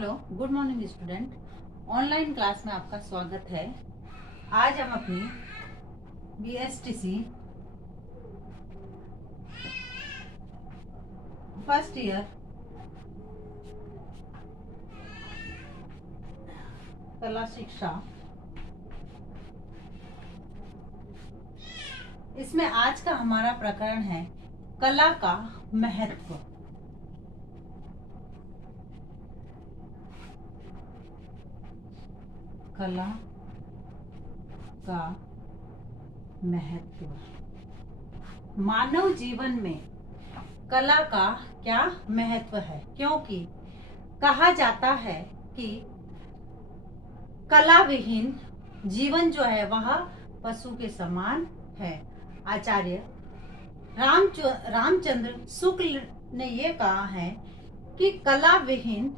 Hello, good morning student. Online class में आपका स्वागत है। आज हम अपनी BSTC फर्स्ट ईयर कला शिक्षा, इसमें आज का हमारा प्रकरण है कला का महत्व। कला का महत्व। मानव जीवन में कला का क्या महत्व है, क्योंकि कहा जाता है कि कला विहीन जीवन जो है वह पशु के समान है। आचार्य रामचंद्र शुक्ल ने यह कहा है कि कला विहीन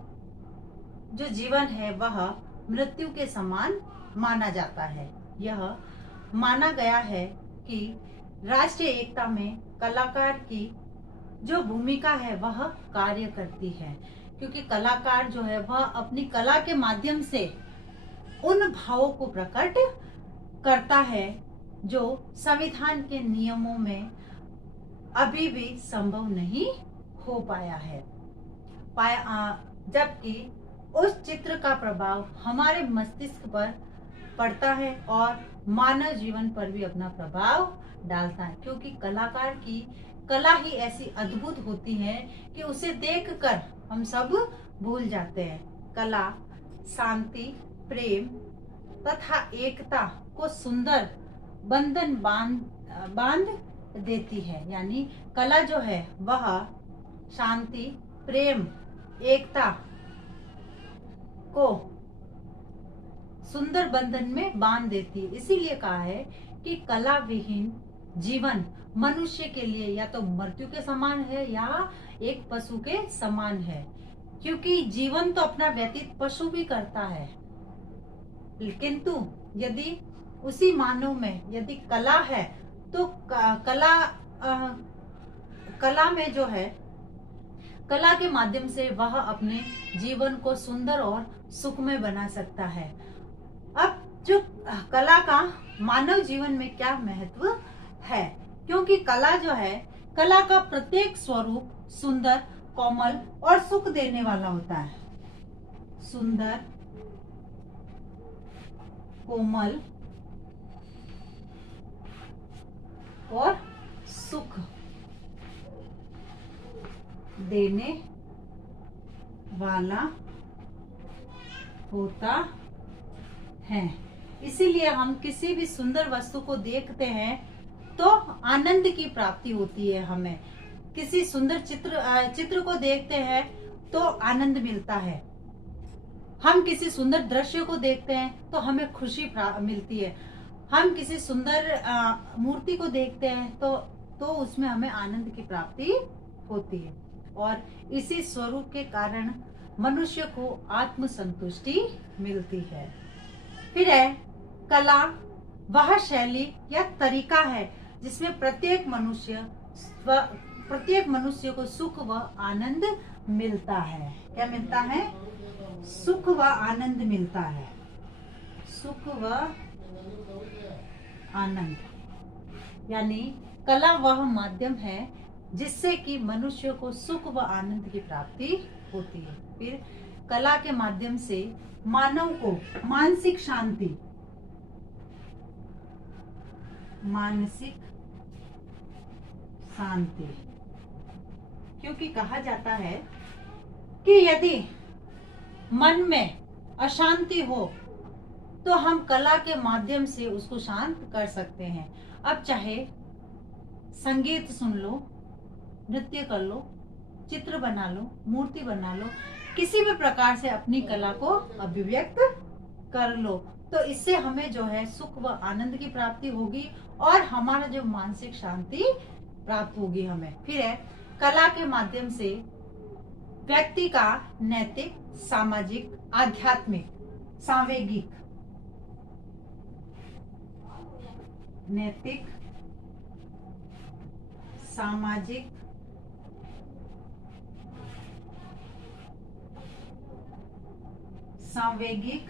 जो जीवन है वह मृत्यु के समान माना जाता है। यह माना गया है कि राष्ट्रीय एकता में कलाकार की जो भूमिका है वह कार्य करती है, क्योंकि कलाकार जो है वह अपनी कला के माध्यम से उन भावों को प्रकट करता है जो संविधान के नियमों में अभी भी संभव नहीं हो पाया है। जबकि उस चित्र का प्रभाव हमारे मस्तिष्क पर पड़ता है और मानव जीवन पर भी अपना प्रभाव डालता है, क्योंकि कलाकार की कला ही ऐसी अद्भुत होती है कि उसे देखकर हम सब भूल जाते हैं। कला शांति, प्रेम तथा एकता को सुंदर बंधन बांध देती है। यानी कला जो है वह शांति, प्रेम, एकता को सुंदर बंधन में बांध देती है। इसीलिए कहा है कि कला विहीन जीवन मनुष्य के लिए या तो मृत्यु के समान है या एक पशु के समान है, क्योंकि जीवन तो अपना व्यतीत पशु भी करता है, किंतु यदि उसी मानव में यदि कला है तो कला में जो है, कला के माध्यम से वह अपने जीवन को सुंदर और सुखमय बना सकता है। अब जो कला का मानव जीवन में क्या महत्व है, क्योंकि कला जो है, कला का प्रत्येक स्वरूप सुंदर, कोमल और सुख देने वाला होता है। सुंदर, कोमल और सुख देने वाला होता है। इसीलिए हम किसी भी सुंदर वस्तु को देखते हैं तो आनंद की प्राप्ति होती है। हमें किसी सुंदर चित्र को देखते हैं तो आनंद मिलता है। हम किसी सुंदर दृश्य को देखते हैं तो हमें खुशी मिलती है। हम किसी सुंदर मूर्ति को देखते हैं तो उसमें हमें आनंद की प्राप्ति होती है, और इसी स्वरूप के कारण मनुष्य को आत्म संतुष्टि मिलती है। फिर है कला वह शैली या तरीका है जिसमें प्रत्येक मनुष्य को सुख व आनंद मिलता है। क्या मिलता है? सुख व आनंद मिलता है। सुख व आनंद, यानी कला वह माध्यम है जिससे कि मनुष्य को सुख व आनंद की प्राप्ति होती है। फिर कला के माध्यम से मानव को मानसिक शांति, क्योंकि कहा जाता है कि यदि मन में अशांति हो तो हम कला के माध्यम से उसको शांत कर सकते हैं। अब चाहे संगीत सुन लो, नृत्य कर लो, चित्र बना लो, मूर्ति बना लो, किसी भी प्रकार से अपनी कला को अभिव्यक्त कर लो, तो इससे हमें जो है सुख व आनंद की प्राप्ति होगी और हमारा जो मानसिक शांति प्राप्त होगी हमें। फिर है कला के माध्यम से व्यक्ति का नैतिक, सामाजिक, आध्यात्मिक, सांवेगिक, नैतिक, सामाजिक, सांवेगिक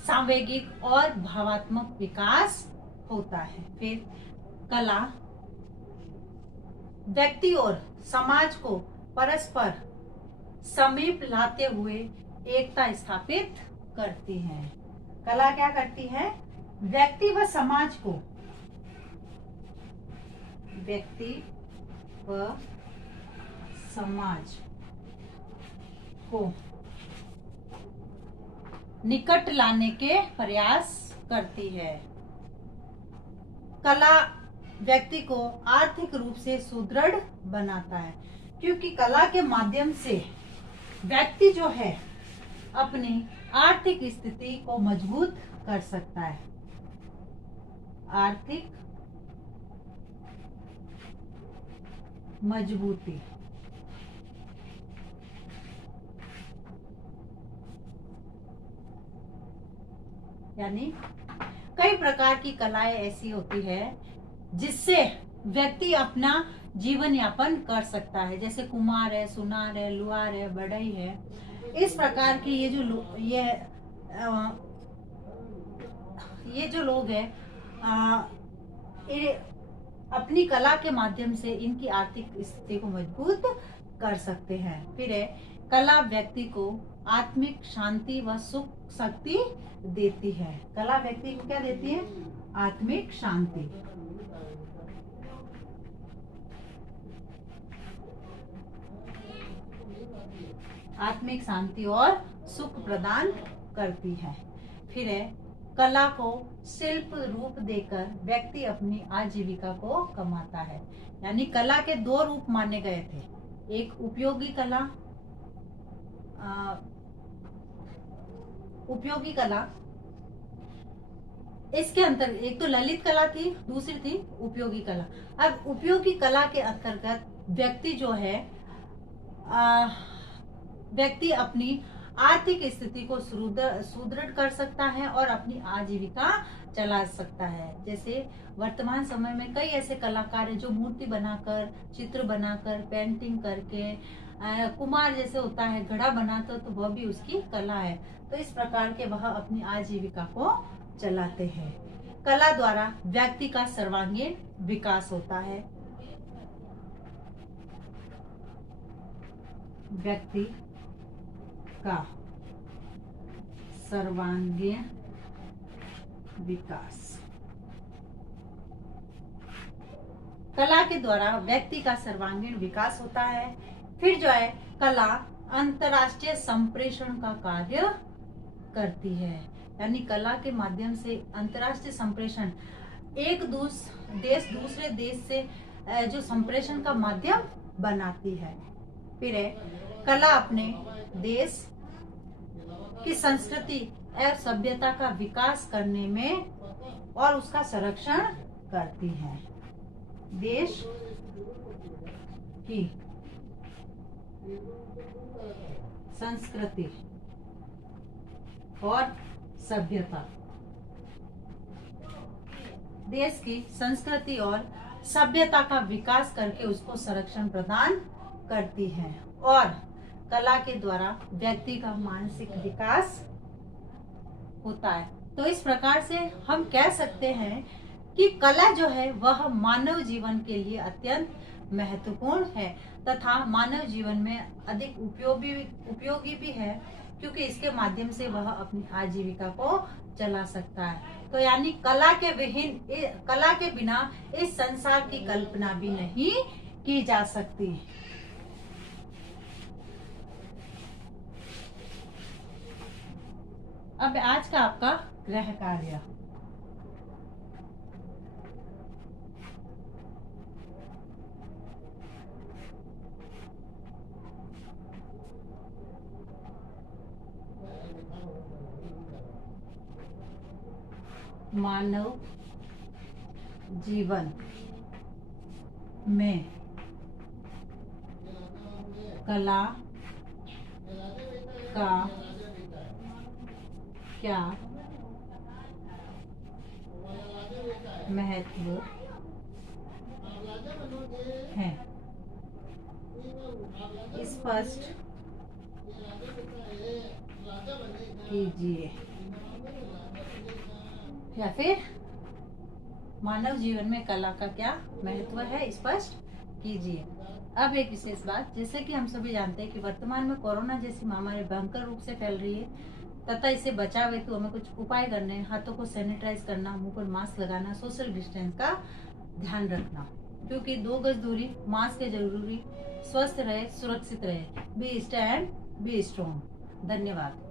सांवेगिक और भावात्मक विकास होता है। फिर कला व्यक्ति और समाज को परस्पर समीप लाते हुए एकता स्थापित करती है। कला क्या करती है? व्यक्ति व समाज को निकट लाने के प्रयास करती है। कला व्यक्ति को आर्थिक रूप से सुदृढ़ बनाता है, क्योंकि कला के माध्यम से व्यक्ति जो है अपनी आर्थिक स्थिति को मजबूत कर सकता है। आर्थिक मजबूती यानी कई प्रकार की कलाएं ऐसी होती है जिससे व्यक्ति अपना जीवन यापन कर सकता है। जैसे कुम्हार है, सुनार है, लुहार है, बढ़ई है। इस प्रकार की ये जो लोग हैं अपनी कला के माध्यम से इनकी आर्थिक स्थिति को मजबूत कर सकते हैं। फिर है कला व्यक्ति को आत्मिक शांति व सुख शक्ति देती है। कला व्यक्ति को क्या देती है? आत्मिक शांति। आत्मिक शांति और सुख प्रदान करती है। फिर है कला को शिल्प रूप देकर व्यक्ति अपनी आजीविका को कमाता है। यानी कला के दो रूप माने गए थे, एक उपयोगी कला, इसके अंतर एक तो ललित कला थी, दूसरी थी उपयोगी कला। अब उपयोगी कला के अंतर्गत व्यक्ति जो है व्यक्ति अपनी आर्थिक स्थिति को सुदृढ़ कर सकता है और अपनी आजीविका चला सकता है। जैसे वर्तमान समय में कई ऐसे कलाकार हैं जो मूर्ति बनाकर, चित्र बनाकर, पेंटिंग करके, कुम्हार जैसे होता है घड़ा बनाता, तो वह भी उसकी कला है। तो इस प्रकार के वह अपनी आजीविका को चलाते हैं। कला द्वारा व्यक्ति का सर्वांगीण विकास होता है। व्यक्ति का सर्वांगीण विकास। कला के द्वारा व्यक्ति का सर्वांगीण विकास होता है। फिर जो है कला अंतर्राष्ट्रीय संप्रेषण का कार्य करती है। यानी कला के माध्यम से अंतर्राष्ट्रीय संप्रेषण, एक देश दूसरे देश से जो संप्रेषण का माध्यम बनाती है। फिर है कला अपने देश की संस्कृति एवं सभ्यता का विकास करने में और उसका संरक्षण करती है। देश की संस्कृति और सभ्यता, देश की संस्कृति और सभ्यता का विकास करके उसको संरक्षण प्रदान करती है। और कला के द्वारा व्यक्ति का मानसिक विकास होता है। तो इस प्रकार से हम कह सकते हैं कि कला जो है वह मानव जीवन के लिए अत्यंत महत्वपूर्ण है तथा मानव जीवन में अधिक उपयोगी भी है, क्योंकि इसके माध्यम से वह अपनी आजीविका को चला सकता है। तो यानी कला के बिना इस संसार की कल्पना भी नहीं की जा सकती। अब आज का आपका गृह कार्य, मानव जीवन में कला का क्या महत्व है। स्पष्ट कीजिए। या फिर मानव जीवन में कला का क्या महत्व है, स्पष्ट कीजिए। अब एक विशेष बात, जैसे कि हम सभी जानते हैं कि वर्तमान में कोरोना जैसी महामारी भयंकर रूप से फैल रही है तथा इससे बचाव हेतु हमें कुछ उपाय करने हैं। हाथों को सैनिटाइज करना, मुंह पर मास्क लगाना, सोशल डिस्टेंस का ध्यान रखना, क्योंकि 2 गज दूरी, मास्क है जरूरी। स्वस्थ रहे, सुरक्षित रहे। Be stand, be strong. धन्यवाद।